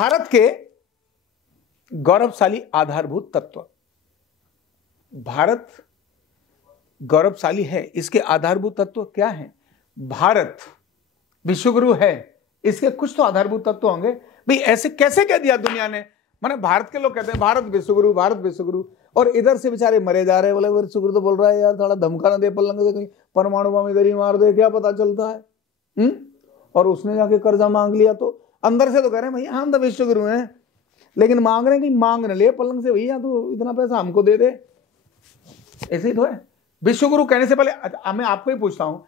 भारत के गौरवशाली आधारभूत तत्व। भारत गौरवशाली है, इसके आधारभूत तत्व क्या हैं? भारत विश्वगुरु है, इसके कुछ तो आधारभूत तत्व होंगे। भाई ऐसे कैसे कह दिया दुनिया ने? माने भारत के लोग कहते हैं भारत विश्वगुरु, भारत विश्वगुरु, और इधर से बेचारे मरे जा रहे हैं। बोले विश्वगुरु तो बोल रहा है यार, थोड़ा धमका ना दे पलंग से, कहीं परमाणु बम इधर ही मार दे, क्या पता चलता है। और उसने जाके कर्जा मांग लिया, तो अंदर से तो कह रहे हैं भैया हम तो विश्वगुरु हैं, लेकिन मांग रहे हैं कि मांग न ले पलंग से, भैया तो इतना पैसा हमको दे दे। ऐसे ही तो है। विश्वगुरु कहने से पहले मैं आपको ही पूछता हूं,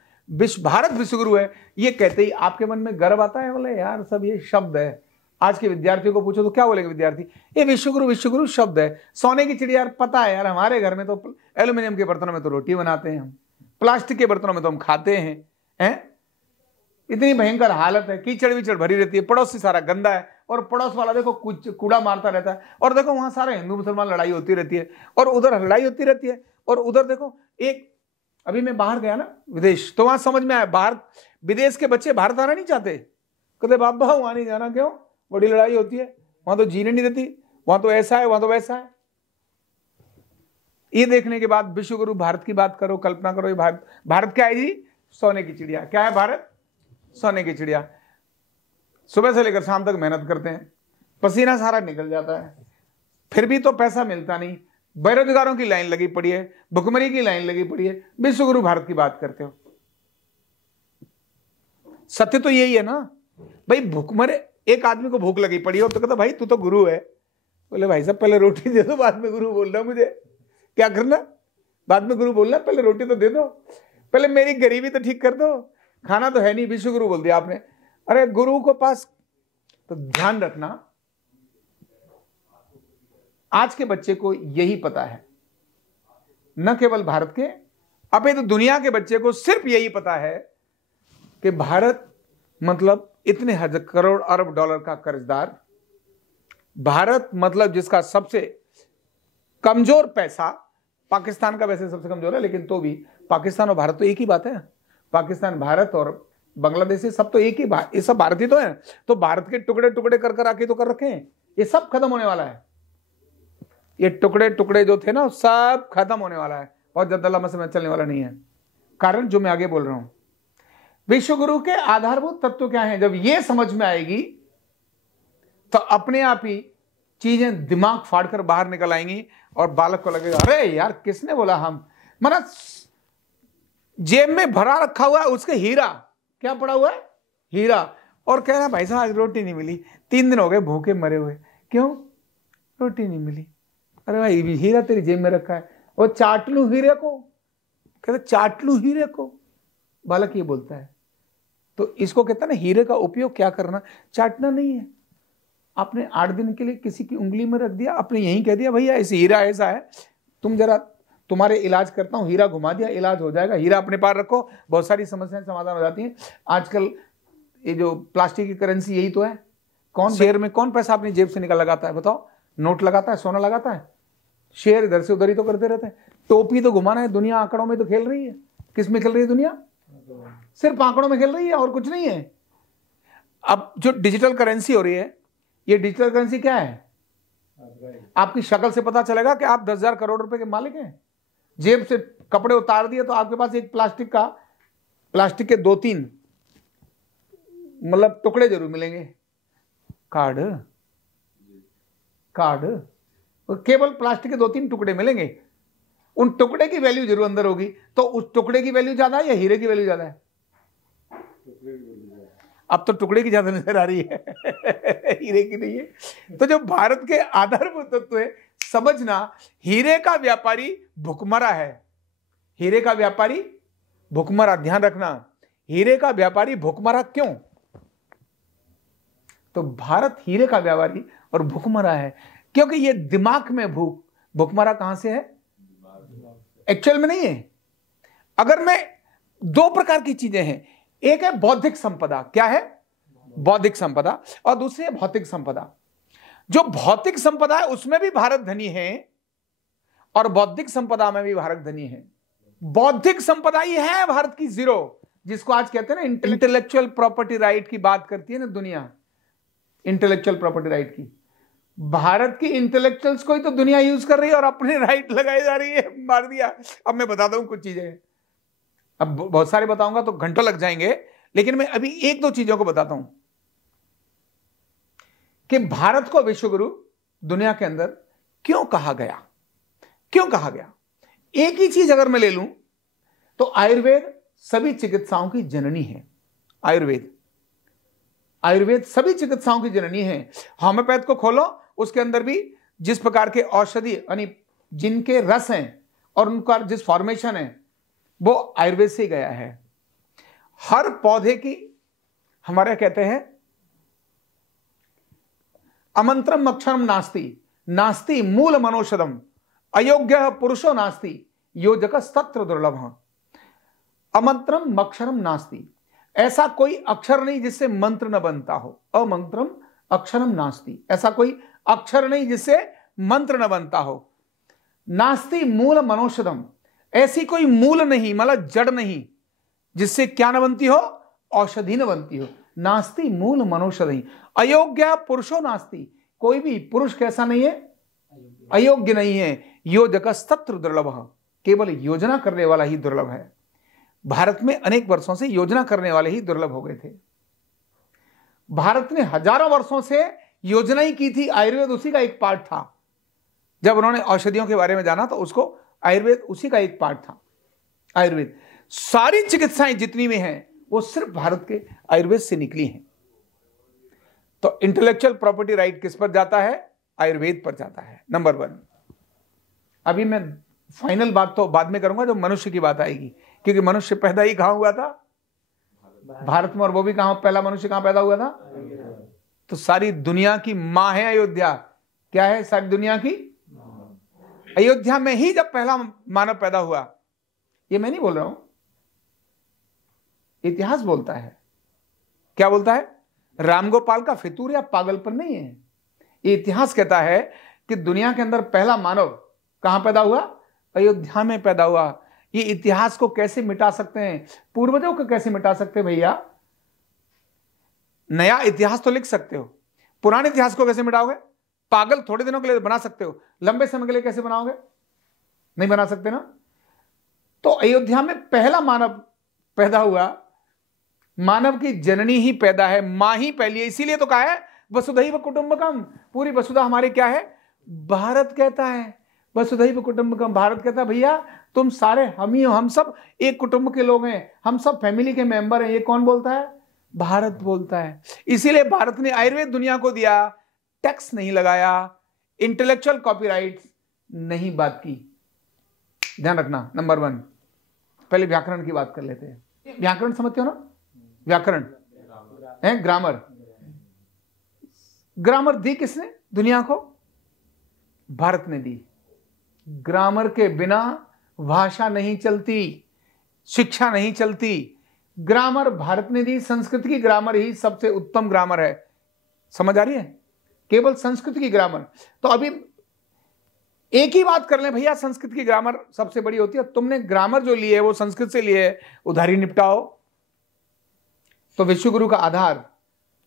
भारत विश्वगुरु है ये कहते ही आपके मन में गर्व आता है? बोले यार सब ये शब्द है। आज के विद्यार्थियों को पूछो तो क्या बोलेंगे विद्यार्थी? ये विश्वगुरु विश्वगुरु शब्द है, सोने की चिड़िया। यार पता है यार, हमारे घर में तो एल्यूमिनियम के बर्तनों में तो रोटी बनाते हैं हम, प्लास्टिक के बर्तनों में तो हम खाते हैं। इतनी भयंकर हालत है, कीचड़ विचड़ भरी रहती है, पड़ोस से सारा गंदा है, और पड़ोस वाला देखो कुछ कूड़ा मारता रहता है, और देखो वहां सारे हिंदू मुसलमान लड़ाई होती रहती है, और उधर लड़ाई होती रहती है, और उधर देखो एक अभी मैं बाहर गया ना विदेश, तो वहां समझ में आया बाहर विदेश के बच्चे भारत आना नहीं चाहते। कहते बाबा वहां नहीं जाना, क्यों? बड़ी लड़ाई होती है, वहां तो जीने नहीं देती, वहां तो ऐसा है, वहां तो वैसा है। ये देखने के बाद विश्वगुरु भारत की बात करो, कल्पना करो, ये भारत क्या है जी? सोने की चिड़िया। क्या है भारत? सोने की चिड़िया। सुबह से लेकर शाम तक मेहनत करते हैं, पसीना सारा निकल जाता है, फिर भी तो पैसा मिलता नहीं, बेरोजगारों की लाइन लगी पड़ी है, भुखमरी की लाइन लगी पड़ी है, विश्वगुरु भारत की बात करते हो। सत्य तो यही है ना भाई। भुखमरे एक आदमी को भूख लगी पड़ी हो तो कहता भाई तू तो गुरु है। बोले भाई साहब पहले रोटी दे दो, बाद में गुरु बोलना। मुझे क्या करना? बाद में गुरु बोलना, पहले रोटी तो दे दो, पहले मेरी गरीबी तो ठीक कर दो। खाना तो है नहीं, विश्वगुरु बोल दिया आपने। अरे गुरु को पास तो ध्यान रखना, आज के बच्चे को यही पता है, न केवल भारत के, अबे तो दुनिया के बच्चे को सिर्फ यही पता है कि भारत मतलब इतने हजार करोड़ अरब डॉलर का कर्जदार, भारत मतलब जिसका सबसे कमजोर पैसा, पाकिस्तान का वैसे सबसे कमजोर है, लेकिन तो भी पाकिस्तान और भारत तो एक ही बात है। पाकिस्तान, भारत और बांग्लादेश सब तो एक ही, ये सब भारत ही तो है। तो भारत के टुकड़े टुकड़े कर कर आके तो कर रखे हैं, ये सब खत्म होने वाला है। ये टुकड़े टुकड़े जो थे ना सब खत्म होने वाला है, और ज्यादा लंबा समय चलने वाला नहीं है। कारण जो मैं आगे बोल रहा हूं, विश्वगुरु के आधारभूत तत्व क्या है, जब ये समझ में आएगी तो अपने आप ही चीजें दिमाग फाड़कर बाहर निकल आएंगी, और बालक को लगेगा अरे यार किसने बोला हम, मतलब जेब में भरा रखा हुआ है उसके हीरा, क्या पड़ा हुआ है? हीरा, और कह रहा भाई साहब आज रोटी नहीं मिली, 3 दिन हो गए भूखे मरे हुए, क्यों? रोटी नहीं मिली। अरे भाई हीरा तेरी जेब में रखा है, और चाट लू हीरे को, कहते चाट लू हीरे को, बालक ये बोलता है। तो इसको कहता है ना, हीरे का उपयोग क्या करना, चाटना नहीं है। आपने 8 दिन के लिए किसी की उंगली में रख दिया, आपने यही कह दिया भैया इस हीरा ऐसा है, तुम जरा तुम्हारे इलाज करता हूं, हीरा घुमा दिया, इलाज हो जाएगा। हीरा अपने पास रखो, बहुत सारी समस्याएं समाधान हो जाती हैं। आजकल ये जो प्लास्टिक की करेंसी यही तो है। कौन शेयर में कौन पैसा अपनी जेब से निकल लगाता है बताओ? नोट लगाता है, सोना लगाता है, शेयर इधर से उधर ही तो करते रहते हैं। टोपी तो घुमाना है, दुनिया आंकड़ों में तो खेल रही है। किस में खेल रही है दुनिया? सिर्फ आंकड़ों में खेल रही है, और कुछ नहीं है। अब जो डिजिटल करेंसी हो रही है, ये डिजिटल करेंसी क्या है? आपकी शक्ल से पता चलेगा कि आप 10,000 करोड़ रुपए के मालिक हैं। जेब से कपड़े उतार दिए तो आपके पास एक प्लास्टिक के 2-3 मतलब टुकड़े जरूर मिलेंगे। कार्ड, और केवल प्लास्टिक के 2-3 टुकड़े मिलेंगे। उन टुकड़े की वैल्यू जरूर अंदर होगी। तो उस टुकड़े की वैल्यू ज्यादा है या हीरे की वैल्यू ज्यादा है? अब तो टुकड़े की ज्यादा नजर आ रही है हीरे की नहीं है। तो जो भारत के आधारभूत तत्व है, समझना, हीरे का व्यापारी भुखमरा है। हीरे का व्यापारी भुखमरा, ध्यान रखना, हीरे का व्यापारी भुखमरा क्यों? तो भारत हीरे का व्यापारी और भुखमरा है क्योंकि ये दिमाग में भुखमरा कहां से है? एक्चुअल में नहीं है। अगर मैं 2 प्रकार की चीजें हैं, एक है बौद्धिक संपदा, क्या है? बौद्धिक संपदा, और दूसरी है भौतिक संपदा। जो भौतिक संपदा है उसमें भी भारत धनी है, और बौद्धिक संपदा में भी भारत धनी है। बौद्धिक संपदा ही है भारत की जीरो, जिसको आज कहते हैं ना इंटेलेक्चुअल प्रॉपर्टी राइट की बात करती है ना दुनिया। इंटेलेक्चुअल प्रॉपर्टी राइट की। भारत की इंटेलेक्चुअल्स को ही तो दुनिया यूज कर रही है और अपने राइट लगाई जा रही है, मार दिया। अब मैं बताता हूं कुछ चीजें, अब बहुत सारे बताऊंगा तो घंटों लग जाएंगे, लेकिन मैं अभी एक दो चीजों को बताता हूं कि भारत को विश्वगुरु दुनिया के अंदर क्यों कहा गया, क्यों कहा गया। एक ही चीज अगर मैं ले लूं तो आयुर्वेद सभी चिकित्साओं की जननी है। आयुर्वेद सभी चिकित्साओं की जननी है। होम्योपैथ को खोलो, उसके अंदर भी जिस प्रकार के औषधि यानी जिनके रस हैं और उनका जिस फॉर्मेशन है वो आयुर्वेद से गया है। हर पौधे की हमारे कहते हैं अमंत्रम अक्षरम नास्ति, नास्ति मूल मनोषधम, अयोग्य पुरुषो नास्ति, योजक तत्र दुर्लभ। अमंत्रम अक्षरम नास्ति, ऐसा कोई अक्षर नहीं जिससे मंत्र न बनता हो। अमंत्रम अक्षरम नास्ति, ऐसा कोई अक्षर नहीं जिससे मंत्र न बनता हो। नास्ति मूल मनोषधम, ऐसी कोई मूल नहीं मतलब जड़ नहीं जिससे क्या न बनती हो, औषधि न बनती हो। नास्ति मूल मनोषधि। अयोग्य पुरुषो नास्ति, कोई भी पुरुष कैसा नहीं है, अयोग्य नहीं है। योजक तत्र दुर्लभ, केवल योजना करने वाला ही दुर्लभ है। भारत में अनेक वर्षों से योजना करने वाले ही दुर्लभ हो गए थे। भारत ने हजारों वर्षों से योजना ही की थी, आयुर्वेद उसी का एक पार्ट था। जब उन्होंने औषधियों के बारे में जाना तो उसको आयुर्वेद उसी का एक पार्ट था। आयुर्वेद सारी चिकित्साएं जितनी भी हैं वो सिर्फ भारत के आयुर्वेद से निकली हैं। तो इंटेलेक्चुअल प्रॉपर्टी राइट किस पर जाता है, आयुर्वेद पर जाता है, नंबर 1। अभी मैं फाइनल बात तो बाद में करूंगा जब मनुष्य की बात आएगी, क्योंकि मनुष्य पैदा ही कहां हुआ था, भारत में, और वो भी कहां, पहला मनुष्य कहां पैदा हुआ था, तो सारी दुनिया की मां है अयोध्या। क्या है, सारी दुनिया की अयोध्या में ही जब पहला मानव पैदा हुआ। ये मैं नहीं बोल रहा हूं, इतिहास बोलता है। क्या बोलता है, रामगोपाल का फितूर या पागलपन नहीं है। ये इतिहास कहता है कि दुनिया के अंदर पहला मानव कहां पैदा हुआ, अयोध्या में पैदा हुआ। ये इतिहास को कैसे मिटा सकते हैं, पूर्वजों को कैसे मिटा सकते हैं भैया। नया इतिहास तो लिख सकते हो, पुराने इतिहास को कैसे मिटाओगे। पागल थोड़े दिनों के लिए बना सकते हो, लंबे समय के लिए कैसे बनाओगे, नहीं बना सकते ना। तो अयोध्या में पहला मानव पैदा हुआ, मानव की जननी ही पैदा है, मां ही पहली है। इसीलिए तो कहा है वसुधैव कुटुंबकम, पूरी वसुधा हमारे क्या है, भारत कहता है वसुधैव कुटुंबकम। भारत कहता है भैया तुम सारे हम ही हो, हम सब एक कुटुंब के लोग हैं, हम सब फैमिली के मेंबर हैं। ये कौन बोलता है, भारत बोलता है। इसीलिए भारत ने आयुर्वेद दुनिया को दिया, टैक्स नहीं लगाया, इंटेलेक्चुअल कॉपीराइट नहीं बात की। ध्यान रखना, नंबर 1। पहले व्याकरण की बात कर लेते हैं। व्याकरण समझते हो ना, व्याकरण है ग्रामर। ग्रामर दी किसने दुनिया को, भारत ने दी। ग्रामर के बिना भाषा नहीं चलती, शिक्षा नहीं चलती। ग्रामर भारत ने दी। संस्कृत की ग्रामर ही सबसे उत्तम ग्रामर है, समझ आ रही है, केवल संस्कृत की ग्रामर। तो अभी एक ही बात कर लें भैया, संस्कृत की ग्रामर सबसे बड़ी होती है। तुमने ग्रामर जो ली है वो संस्कृत से लिए है, उधारी निपटाओ। तो विश्वगुरु का आधार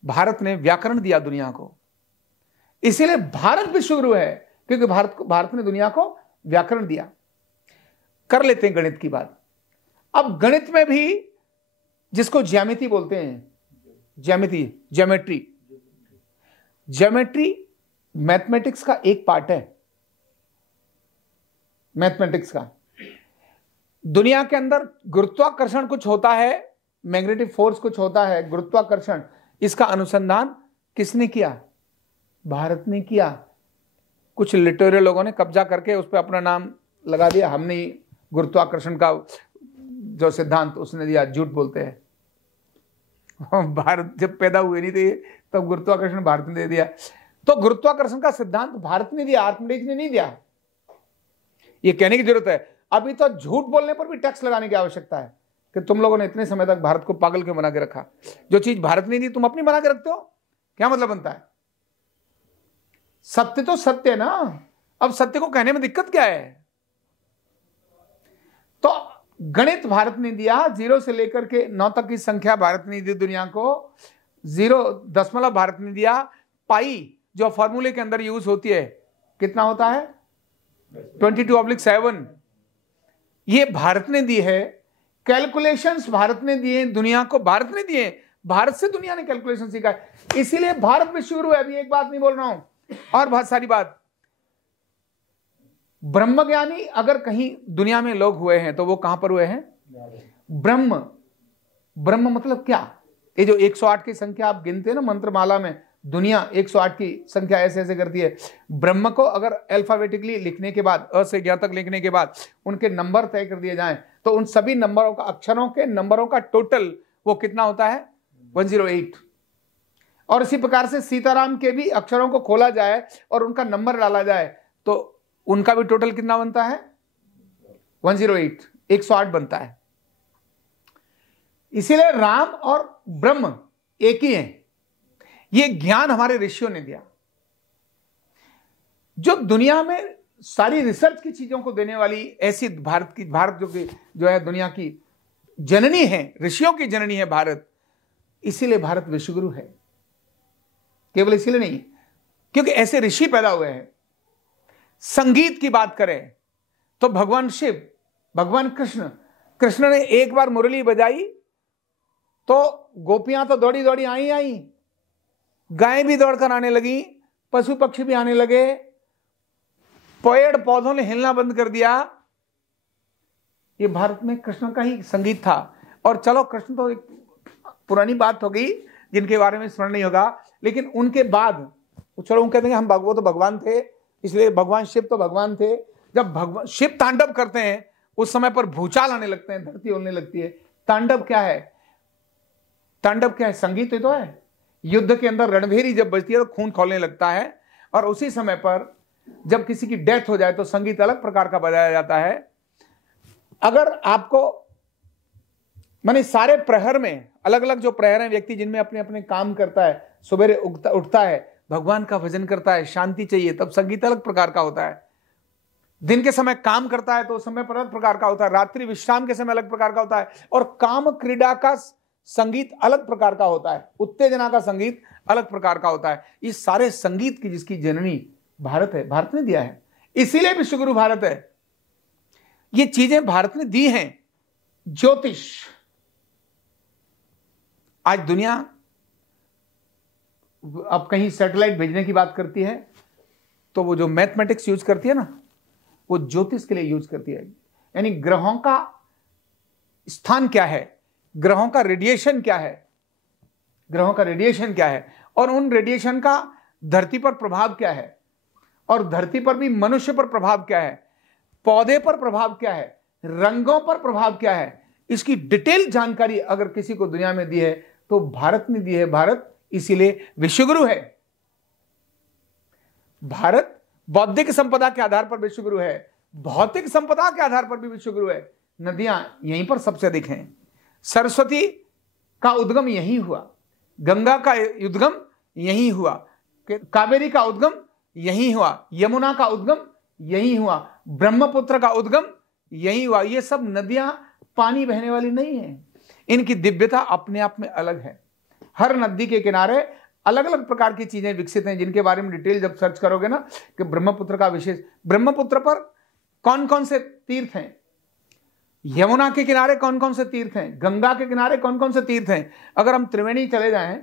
भारत ने व्याकरण दिया दुनिया को, इसीलिए भारत विश्वगुरु है, क्योंकि भारत ने दुनिया को व्याकरण दिया। कर लेते हैं गणित की बात। अब गणित में भी जिसको ज्यामिति बोलते हैं, ज्योमेट्री मैथमेटिक्स का एक पार्ट है। मैथमेटिक्स का दुनिया के अंदर गुरुत्वाकर्षण कुछ होता है, मैग्नेटिक फोर्स कुछ होता है, गुरुत्वाकर्षण। इसका अनुसंधान किसने किया, भारत ने किया। कुछ लिटरेरी लोगों ने कब्जा करके उस पर अपना नाम लगा दिया, हमने गुरुत्वाकर्षण का जो सिद्धांत उसने दिया, झूठ बोलते हैं। भारत जब पैदा हुए नहीं थे तब गुरुत्वाकर्षण भारत ने दे दिया। तो गुरुत्वाकर्षण का सिद्धांत भारत ने दिया, आर्किमिडीज ने नहीं दिया। ये कहने की जरूरत है। अभी तो झूठ बोलने पर भी टैक्स लगाने की आवश्यकता है कि तुम लोगों ने इतने समय तक भारत को पागल क्यों बना के रखा। जो चीज भारत ने दी तुम अपनी बना के रखते हो, क्या मतलब बनता है। सत्य तो सत्य है ना, अब सत्य को कहने में दिक्कत क्या है। तो गणित भारत ने दिया, 0 से लेकर के 9 तक की संख्या भारत ने दी दुनिया को, 0 दशमलव भारत ने दिया, पाई जो फॉर्मूले के अंदर यूज होती है कितना होता है 22/7। ये भारत ने दी है, कैलकुलेशंस भारत ने दिए, दुनिया को भारत ने दिए, भारत से दुनिया ने कैलकुलेशन सीखा है, इसीलिए भारत विश्व गुरु है। अभी एक बात नहीं बोल रहा हूं और बहुत सारी बात। ब्रह्मज्ञानी अगर कहीं दुनिया में लोग हुए हैं तो वो कहां पर हुए हैं? ब्रह्म। ब्रह्म मतलब क्या? ये जो 108 की संख्या आप गिनते हैं ना मंत्रमाला में, दुनिया 108 की संख्या ऐसे ऐसे करती है। ब्रह्म को अगर अल्फाबेटिकली लिखने के बाद, अ से ज्ञ तक लिखने के बाद उनके नंबर तय कर दिए जाएं तो उन सभी नंबरों का, अक्षरों के नंबरों का टोटल वो कितना होता है? 108। और इसी प्रकार से सीताराम के भी अक्षरों को खोला जाए और उनका नंबर डाला जाए तो उनका भी टोटल कितना बनता है? 108, 108 बनता है। इसीलिए राम और ब्रह्म एक ही हैं। ये ज्ञान हमारे ऋषियों ने दिया। जो दुनिया में सारी रिसर्च की चीजों को देने वाली ऐसी भारत जो है दुनिया की जननी है, ऋषियों की जननी है भारत। इसीलिए भारत विश्वगुरु है। केवल इसीलिए नहीं, क्योंकि ऐसे ऋषि पैदा हुए हैं। संगीत की बात करें तो भगवान शिव, भगवान कृष्ण ने एक बार मुरली बजाई तो गोपियां तो दौड़ी दौड़ी आई, गायें भी दौड़कर आने लगी, पशु पक्षी भी आने लगे, पेड़ पौधों ने हिलना बंद कर दिया। ये भारत में कृष्ण का ही संगीत था। और चलो, कृष्ण तो एक पुरानी बात हो गई जिनके बारे में स्मरण नहीं होगा, लेकिन उनके बाद चलो हम कहते हैं हम वो तो भगवान थे, इसलिए भगवान शिव तो भगवान थे। जब भगवान शिव तांडव करते हैं उस समय पर भूचाल आने लगते हैं, धरती हिलने लगती है। तांडव क्या है? तांडव क्या है? संगीत ही तो है। युद्ध के अंदर रणभेरी जब बजती है तो खून खौलने लगता है, और उसी समय पर जब किसी की डेथ हो जाए तो संगीत अलग प्रकार का बजाया जाता है। अगर आपको माने सारे प्रहर में अलग अलग जो प्रहर हैं, व्यक्ति जिनमें अपने अपने काम करता है, सुबह उठता है, भगवान का भजन करता है, शांति चाहिए, तब संगीत अलग प्रकार का होता है। दिन के समय काम करता है तो उस समय पर अलग प्रकार का होता है, रात्रि विश्राम के समय अलग प्रकार का होता है, और काम क्रीड़ा का संगीत अलग प्रकार का होता है, उत्तेजना का संगीत अलग प्रकार का होता है। इस सारे संगीत की जिसकी जननी भारत है, भारत ने दिया है, इसीलिए विश्वगुरु भारत है। ये चीजें भारत ने दी हैं। ज्योतिष, आज दुनिया अब कहीं सैटेलाइट भेजने की बात करती है तो वो जो मैथमेटिक्स यूज करती है ना, वो ज्योतिष के लिए यूज करती है। यानी ग्रहों का स्थान क्या है, ग्रहों का रेडिएशन क्या है, ग्रहों का रेडिएशन क्या है, और उन रेडिएशन का धरती पर प्रभाव क्या है, और धरती पर भी मनुष्य पर प्रभाव क्या है, पौधे पर प्रभाव क्या है, रंगों पर प्रभाव क्या है, इसकी डिटेल जानकारी अगर किसी को दुनिया में दी है तो भारत ने दी है। भारत इसीलिए विश्वगुरु है। भारत बौद्धिक संपदा के आधार पर विश्वगुरु है, भौतिक संपदा के आधार पर भी विश्वगुरु है। नदियां यहीं पर सबसे अधिक हैं। सरस्वती का उद्गम यहीं हुआ, गंगा का उद्गम यहीं हुआ, कावेरी का उद्गम यहीं हुआ, यमुना का उद्गम यहीं हुआ, ब्रह्मपुत्र का उद्गम यहीं हुआ। ये सब नदियां पानी बहने वाली नहीं है, इनकी दिव्यता अपने आप में अलग है। हर नदी के किनारे अलग अलग प्रकार की चीजें विकसित हैं, जिनके बारे में डिटेल जब सर्च करोगे ना, कि ब्रह्मपुत्र का विशेष, ब्रह्मपुत्र पर कौन कौन से तीर्थ हैं, यमुना के किनारे कौन कौन से तीर्थ हैं, गंगा के किनारे कौन कौन से तीर्थ हैं। अगर हम त्रिवेणी चले जाएं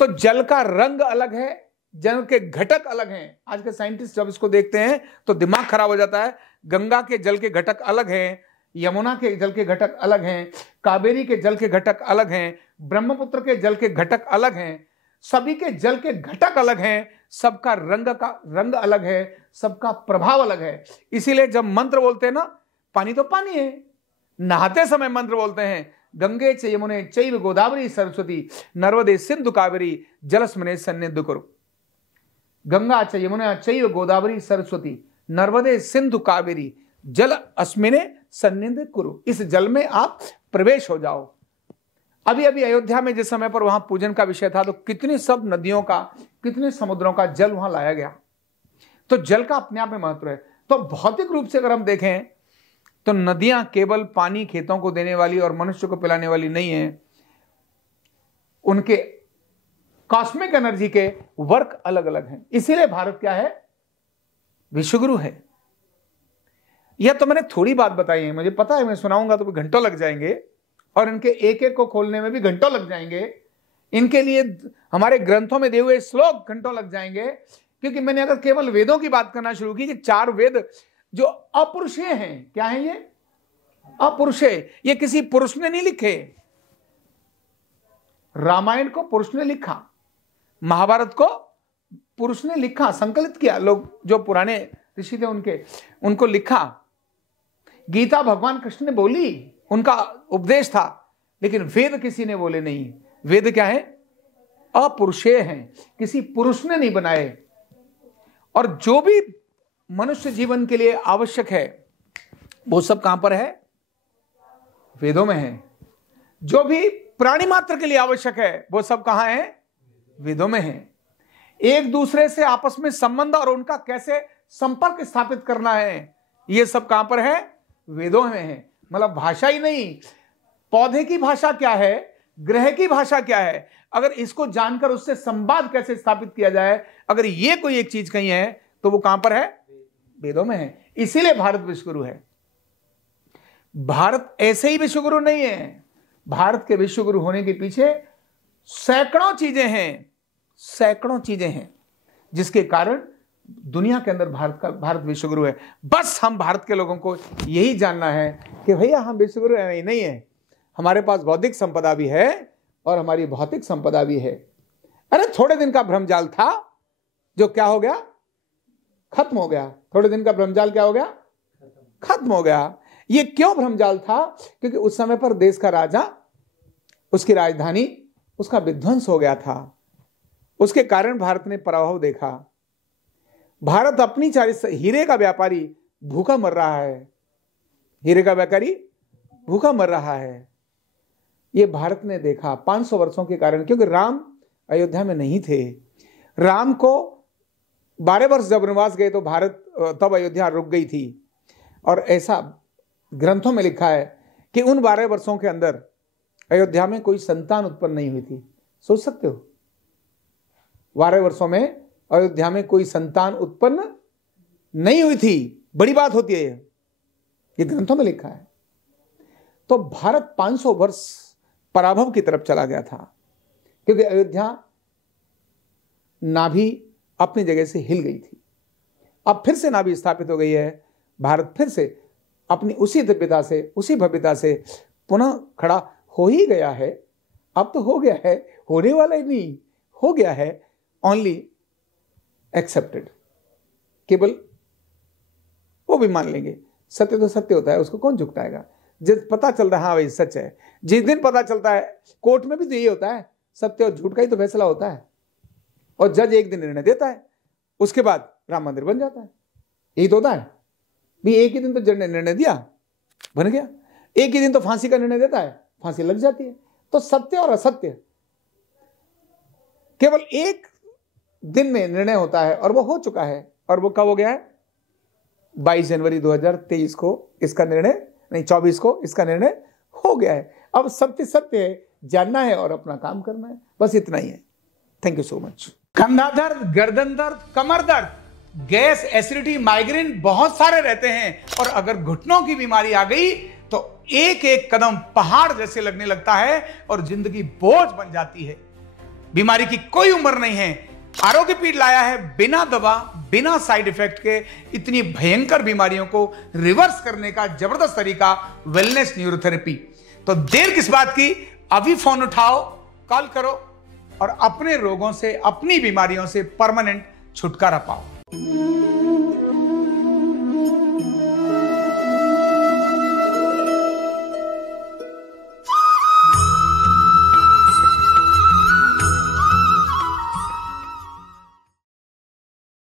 तो जल का रंग अलग है, जल के घटक अलग हैं। आज के साइंटिस्ट जब इसको देखते हैं तो दिमाग खराब हो जाता है। गंगा के जल के घटक अलग हैं, यमुना के जल के घटक अलग हैं, कावेरी के जल के घटक अलग हैं, ब्रह्मपुत्र के जल के घटक अलग हैं। सभी के जल के घटक अलग हैं, सबका रंग अलग है, सबका प्रभाव अलग है। इसीलिए जब मंत्र बोलते हैं ना, पानी तो पानी है, नहाते समय मंत्र बोलते हैं, गंगे च यमुने चैव गोदावरी सरस्वती नर्मदे सिंधु कावेरी जलस्मिने सन्निधि कुरु। गंगा च यमुना चैव गोदावरी सरस्वती नर्मदे सिंधु कावेरी जल अस्मिने सन्निधि कुरु। इस जल में आप प्रवेश हो जाओ। अभी अभी अयोध्या में जिस समय पर वहां पूजन का विषय था तो कितनी सब नदियों का, कितने समुद्रों का जल वहां लाया गया। तो जल का अपने आप में महत्व है। तो भौतिक रूप से अगर हम देखें तो नदियां केवल पानी खेतों को देने वाली और मनुष्य को पिलाने वाली नहीं है, उनके कॉस्मिक एनर्जी के वर्क अलग अलग हैं। इसीलिए भारत क्या है? विश्वगुरु है। यह तो मैंने थोड़ी बात बताई है, मुझे पता है मैं सुनाऊंगा तो घंटों लग जाएंगे और इनके एक एक को खोलने में भी घंटों लग जाएंगे। इनके लिए हमारे ग्रंथों में दिए हुए श्लोक घंटों लग जाएंगे, क्योंकि मैंने अगर केवल वेदों की बात करना शुरू की कि 4 वेद जो अपुरुषेय हैं, क्या है ये? अपुरुषेय। ये किसी पुरुष ने नहीं लिखे। रामायण को पुरुष ने लिखा, महाभारत को पुरुष ने लिखा, संकलित किया, लोग जो पुराने ऋषि थे उनको लिखा। गीता भगवान कृष्ण ने बोली, उनका उपदेश था, लेकिन वेद किसी ने बोले नहीं। वेद क्या है? अपुरुषेय हैं, किसी पुरुष ने नहीं बनाए। और जो भी मनुष्य जीवन के लिए आवश्यक है वो सब कहां पर है? वेदों में है। जो भी प्राणी मात्र के लिए आवश्यक है वो सब कहां है? वेदों में है। एक दूसरे से आपस में संबंध और उनका कैसे संपर्क स्थापित करना है, ये सब कहां पर है? वेदों में है। मतलब भाषा ही नहीं, पौधे की भाषा क्या है, ग्रह की भाषा क्या है, अगर इसको जानकर उससे संवाद कैसे स्थापित किया जाए, अगर ये कोई एक चीज कहीं है तो वो कहां पर है? वेदों में है। इसीलिए भारत विश्वगुरु है। भारत ऐसे ही विश्वगुरु नहीं है। भारत के विश्वगुरु होने के पीछे सैकड़ों चीजें हैं जिसके कारण दुनिया के अंदर भारत विश्वगुरु है। बस हम भारत के लोगों को यही जानना है कि भैया हम विश्वगुरु नहीं है, हमारे पास बौद्धिक संपदा भी है और हमारी भौतिक संपदा भी है। अरे थोड़े दिन का भ्रमजाल था जो क्या हो गया? खत्म हो गया। थोड़े दिन का भ्रमजाल क्या हो गया? खत्म हो गया। ये क्यों भ्रमजाल था? क्योंकि उस समय पर देश का राजा, उसकी राजधानी, उसका विध्वंस हो गया था। उसके कारण भारत ने प्रभाव देखा। भारत अपनी 40 हीरे का व्यापारी भूखा मर रहा है। हीरे का व्यापारी भूखा मर रहा है। ये भारत ने देखा 500 वर्षों के कारण, क्योंकि राम अयोध्या में नहीं थे। राम को 12 वर्ष जब वनवास गए तो भारत तब अयोध्या रुक गई थी। और ऐसा ग्रंथों में लिखा है कि उन 12 वर्षों के अंदर अयोध्या में कोई संतान उत्पन्न नहीं हुई थी। सोच सकते हो, 12 वर्षों में अयोध्या में कोई संतान उत्पन्न नहीं हुई थी। बड़ी बात होती है ये ग्रंथों में लिखा है। तो भारत 500 वर्ष पराभव की तरफ चला गया था, क्योंकि अयोध्या नाभि अपनी जगह से हिल गई थी। अब फिर से नाभि स्थापित हो गई है। भारत फिर से अपनी उसी दिव्यता से, उसी भव्यता से पुनः खड़ा हो ही गया है। अब तो हो गया है, होने वाला ही नहीं, हो गया है। ओनली एक्सेप्टेड, केवल वो भी मान लेंगे। सत्य तो सत्य होता है, उसको कौन झुकताएगा? जिस पता चल रहा है वही सच है। जिस दिन पता चलता है, कोर्ट में भी तो यही होता है, सत्य और झूठ का ही तो फैसला होता है। और जज एक दिन निर्णय देता है, उसके बाद राम मंदिर बन जाता है। यही तो होता है भी। एक ही दिन तो निर्णय दिया, बन गया। एक ही दिन तो फांसी का निर्णय देता है, फांसी लग जाती है। तो सत्य और असत्य केवल एक दिन में निर्णय होता है, और वो हो चुका है। और वो कब हो गया है? 22 जनवरी 2023 को इसका निर्णय, नहीं 24 को इसका निर्णय हो गया है। अब सत्य सत्य है, जानना है और अपना काम करना है, बस इतना ही है। Thank you so much. कंधा दर्द, गर्दन दर्द, कमर दर्द, गैस, एसिडिटी, माइग्रेन बहुत सारे रहते हैं। और अगर घुटनों की बीमारी आ गई तो एक एक कदम पहाड़ जैसे लगने लगता है और जिंदगी बोझ बन जाती है। बीमारी की कोई उम्र नहीं है। आरोग्य पीठ लाया है बिना दवा, बिना साइड इफेक्ट के इतनी भयंकर बीमारियों को रिवर्स करने का जबरदस्त तरीका, वेलनेस न्यूरोथेरेपी। तो देर किस बात की? अभी फोन उठाओ, कॉल करो और अपने रोगों से, अपनी बीमारियों से परमानेंट छुटकारा पाओ।